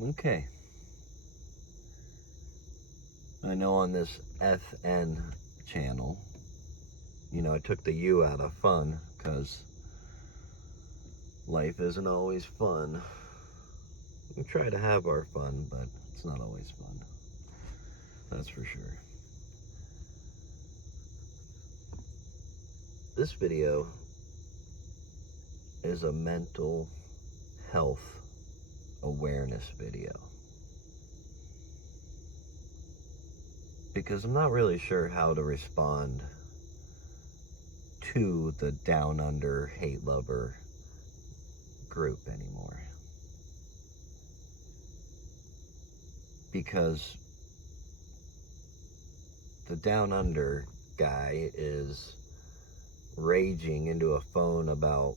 Okay. I know on this FN channel, I took the U out of fun because life isn't always fun. We try to have our fun, but it's not always fun. That's for sure. This video is a mental health awareness video. Because I'm not really sure how to respond to the Down Under hate lover group anymore. Because the Down Under guy is raging into a phone about,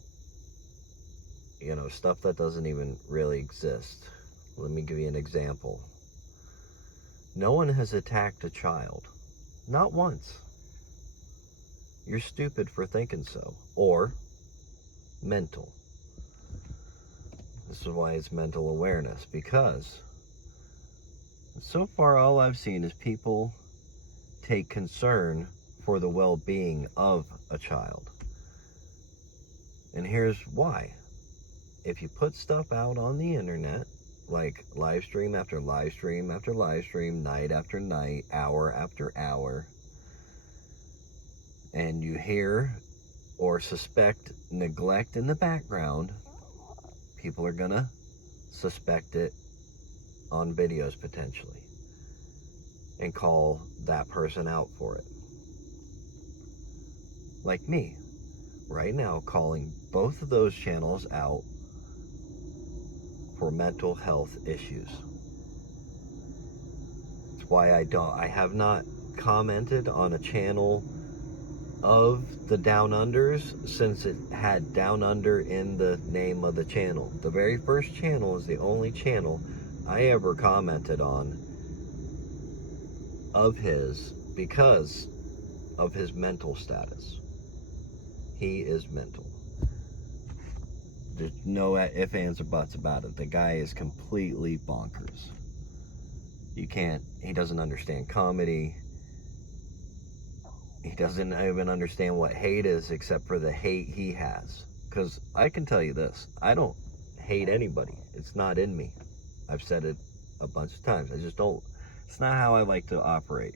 stuff that doesn't even really exist. Let me give you an example. No one has attacked a child. Not once. You're stupid for thinking so. Or mental. This is why it's mental awareness, because so far all I've seen is people take concern for the well-being of a child. And here's why. If you put stuff out on the internet, like live stream after live stream after live stream, night after night, hour after hour, and you hear or suspect neglect in the background, people are gonna suspect it on videos potentially and call that person out for it. Like me, right now, calling both of those channels out for mental health issues. That's why I have not commented on a channel of the Down Unders since it had Down Under in the name of the channel. The very first channel is the only channel I ever commented on of his because of his mental status. He is mental. There's no ifs, ands, or buts about it. The guy is completely bonkers. He doesn't understand comedy. He doesn't even understand what hate is except for the hate he has. Because I can tell you this, I don't hate anybody. It's not in me. I've said it a bunch of times. I just don't, it's not how I like to operate.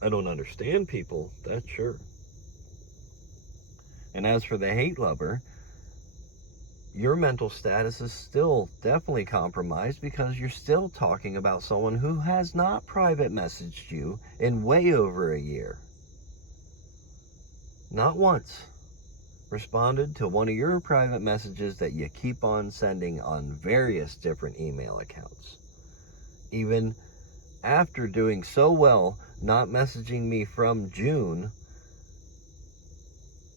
I don't understand people, that's sure. And as for the hate lover, your mental status is still definitely compromised because you're still talking about someone who has not private messaged you in way over a year. Not once responded to one of your private messages that you keep on sending on various different email accounts. Even after doing so well, not messaging me from June,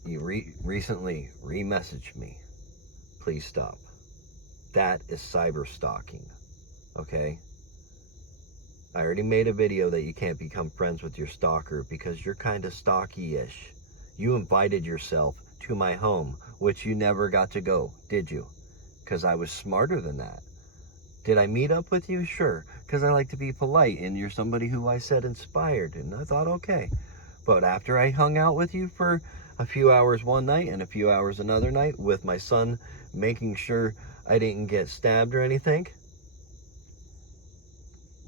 you recently re-messaged me. Please stop. That is cyber stalking. Okay? I already made a video that you can't become friends with your stalker because you're kind of stalky-ish. You invited yourself to my home, which you never got to go, did you? Because I was smarter than that. Did I meet up with you? Sure. Because I like to be polite and you're somebody who I said inspired. And I thought, okay. But after I hung out with you for a few hours one night and a few hours another night with my son making sure I didn't get stabbed or anything,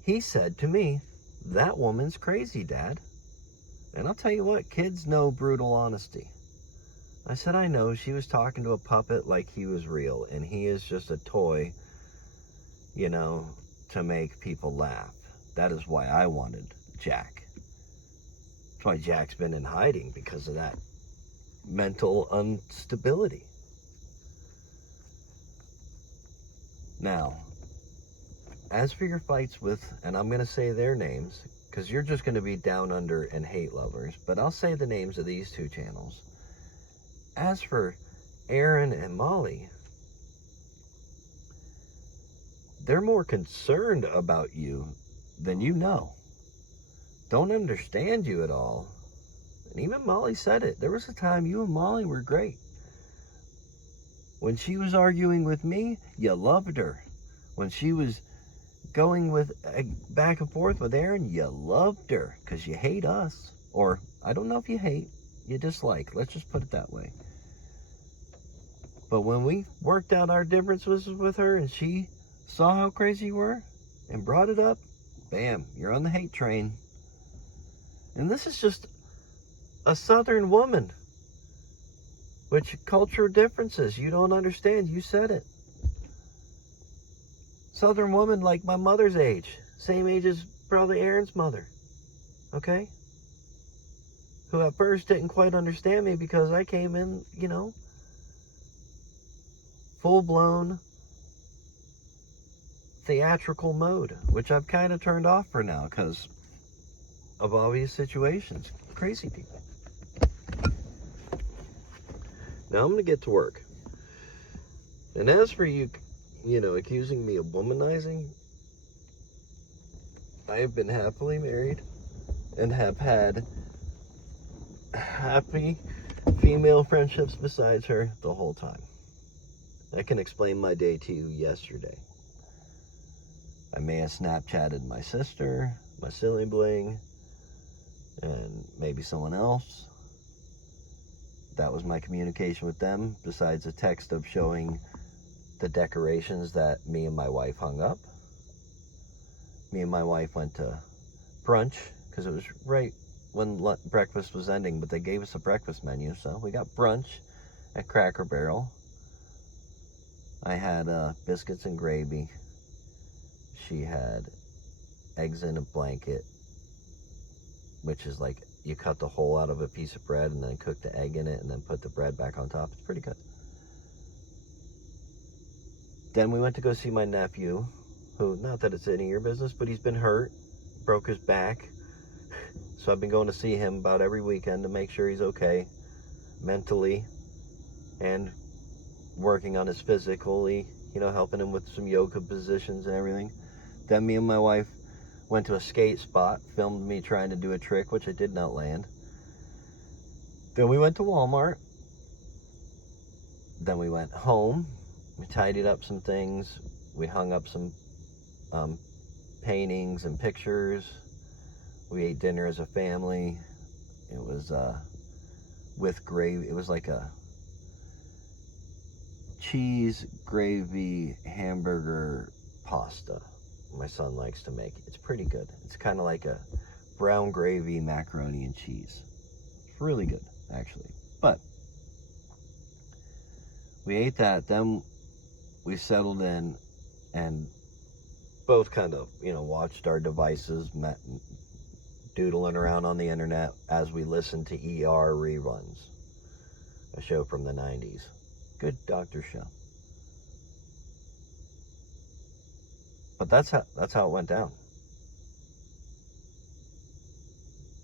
he said to me, that woman's crazy, Dad. And I'll tell you what, kids know brutal honesty. I said, I know, she was talking to a puppet like he was real, and he is just a toy, to make people laugh. That is why I wanted Jack. That's why Jack's been in hiding, because of that mental instability. Now, as for your fights with, and I'm going to say their names, because you're just going to be Down Under and hate lovers, but I'll say the names of these two channels. As for Aaron and Molly, they're more concerned about you than you know. Don't understand you at all. And even Molly said it. There was a time you and Molly were great. When she was arguing with me, you loved her. When she was going with back and forth with Aaron, you loved her because you hate us. Or I don't know if you hate, you dislike. Let's just put it that way. But when we worked out our differences with her and she saw how crazy you were and brought it up, bam, you're on the hate train. And this is just a Southern woman. Which culture differences, you don't understand. You said it. Southern woman like my mother's age. Same age as probably Aaron's mother. Okay? Who at first didn't quite understand me because I came in, you know, full-blown theatrical mode, which I've kind of turned off for now because of obvious situations. Crazy people. Now I'm going to get to work. And as for you, you know, accusing me of womanizing, I have been happily married and have had happy female friendships besides her the whole time. I can explain my day to you yesterday. I may have Snapchatted my sister, my silly bling, and maybe someone else. That was my communication with them, besides a text of showing the decorations that me and my wife hung up. Me and my wife went to brunch, because it was right when breakfast was ending, but they gave us a breakfast menu, so we got brunch at Cracker Barrel. I had biscuits and gravy. She had eggs in a blanket, which is like you cut the hole out of a piece of bread and then cook the egg in it and then put the bread back on top. It's pretty good. Then we went to go see my nephew, who, not that it's any of your business, but he's been hurt, broke his back. So I've been going to see him about every weekend to make sure he's okay mentally and working on his physically, you know, helping him with some yoga positions and everything. Then me and my wife went to a skate spot, filmed me trying to do a trick, which I did not land. Then we went to Walmart. Then we went home. We tidied up some things. We hung up some paintings and pictures. We ate dinner as a family. It was with gravy. It was like a cheese gravy hamburger pasta. My son likes to make it. It's pretty good. It's kind of like a brown gravy macaroni and cheese. It's really good, actually. But we ate that, then we settled in and both kind of, you know, watched our devices, doodling around on the internet as we listened to ER reruns, a show from the 90s. Good doctor show. But that's how it went down.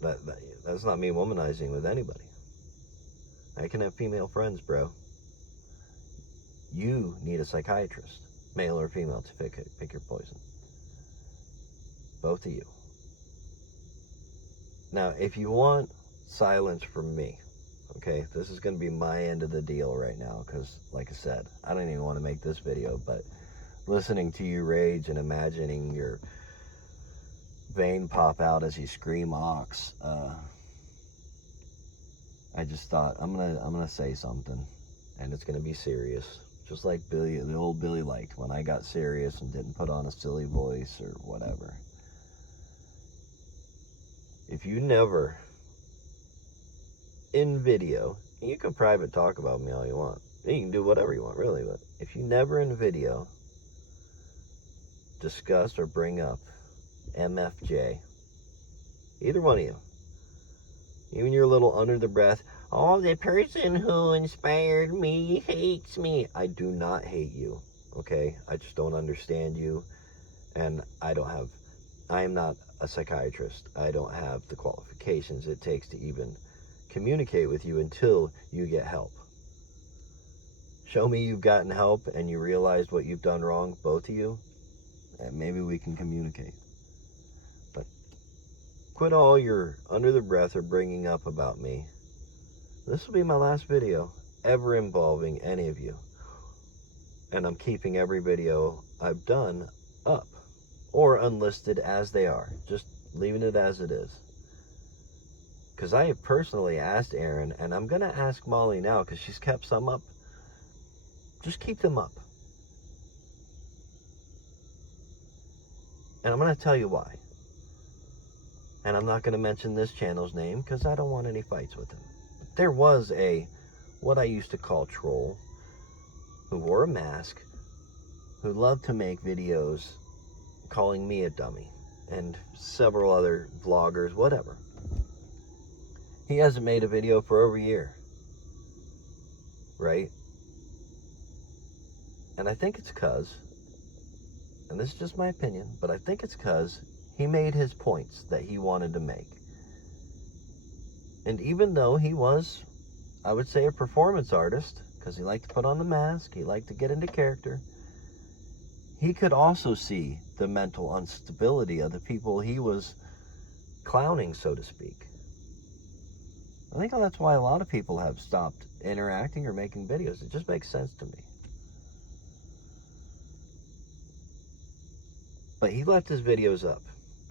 That's not me womanizing with anybody. I can have female friends, bro. You need a psychiatrist, male or female, to pick your poison. Both of you. Now, if you want silence from me, okay, this is going to be my end of the deal right now, because, like I said, I don't even want to make this video, but listening to you rage and imagining your vein pop out as you scream ox, I just thought I'm gonna say something, and it's gonna be serious, just like the old Billy liked when I got serious and didn't put on a silly voice or whatever. If you never in video, you can private talk about me all you want. You can do whatever you want, really, but if you never in video discuss or bring up MFJ, either one of you, even your little under the breath, oh, the person who inspired me hates me. I do not hate you, okay? I just don't understand you, and I am not a psychiatrist. I don't have the qualifications it takes to even communicate with you until you get help. Show me you've gotten help and you realized what you've done wrong, both of you, and maybe we can communicate. But quit all your under the breath or bringing up about me. This will be my last video ever involving any of you. And I'm keeping every video I've done up or unlisted as they are, just leaving it as it is. Because I have personally asked Aaron, and I'm going to ask Molly now because she's kept some up. Just keep them up. And I'm going to tell you why. And I'm not going to mention this channel's name because I don't want any fights with him. But there was what I used to call troll, who wore a mask, who loved to make videos calling me a dummy, and several other vloggers, whatever. He hasn't made a video for over a year, right? And I think it's because, and this is just my opinion, but I think it's because he made his points that he wanted to make. And even though he was, I would say, a performance artist, because he liked to put on the mask, he liked to get into character, he could also see the mental instability of the people he was clowning, so to speak. I think that's why a lot of people have stopped interacting or making videos. It just makes sense to me. But he left his videos up.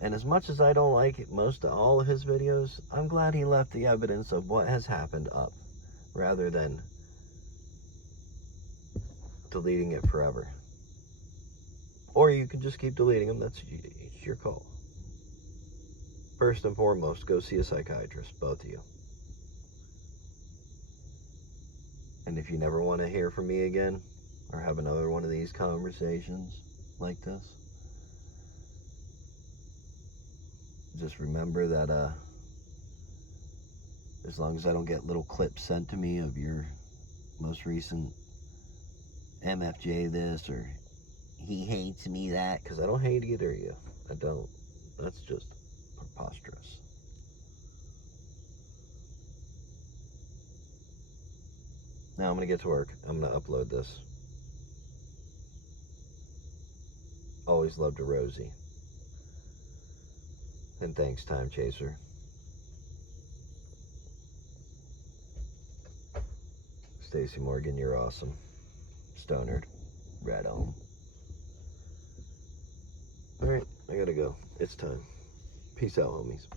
And as much as I don't like it, most of all of his videos, I'm glad he left the evidence of what has happened up, rather than deleting it forever. Or you can just keep deleting them. That's your call. First and foremost, go see a psychiatrist, both of you. And if you never want to hear from me again, or have another one of these conversations like this, just remember that as long as I don't get little clips sent to me of your most recent MFJ this or he hates me that, because I don't hate either of you. I don't. That's just preposterous. Now I'm going to get to work. I'm going to upload this. Always loved a Rosie. And thanks, Time Chaser. Stacey Morgan, you're awesome. Stonard. Red on. Alright, I gotta go. It's time. Peace out, homies.